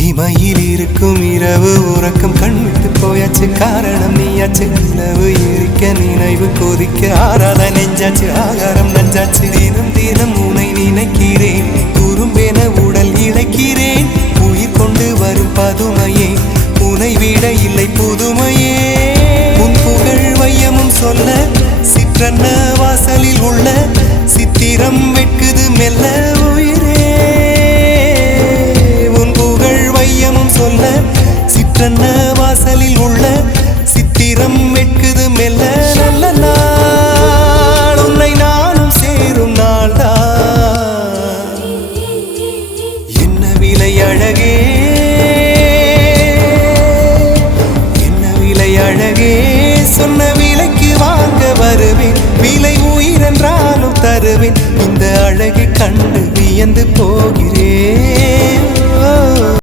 இமையில் இருக்கும் இரவு உறக்கம் கண்விட்டு போயாச்சு காரணம் நீயாச்சு நிலவு இருக்க நினைவு கொதிக்க ஆறாத நெஞ்சாச்சு ஆகாரம் நஞ்சாச்சு தினம் தினம் உனை நினைக்கிறேன் குறும்பென உடல் இழைக்கிறேன் உயிர் கொண்டு வரும் பதுமையே உனை விட இல்லை புதுமையே உன் புகழ் வையமும் சொல்ல சிற்றன்ன வாசலில் உள்ள கண்ண வாசலில் உள்ள சித்திரம் வெட்குது மெல்ல. நல்ல நாள் உன்னை நானும் சேரும் நாள்தான் என்ன விலை அழகே? என்ன விலை அழகே? சொன்ன விலைக்கு வாங்க வருவேன். விலை உயிரென்றாலும் தருவேன். இந்த அழகை கண்டு வியந்து போகிறேன்.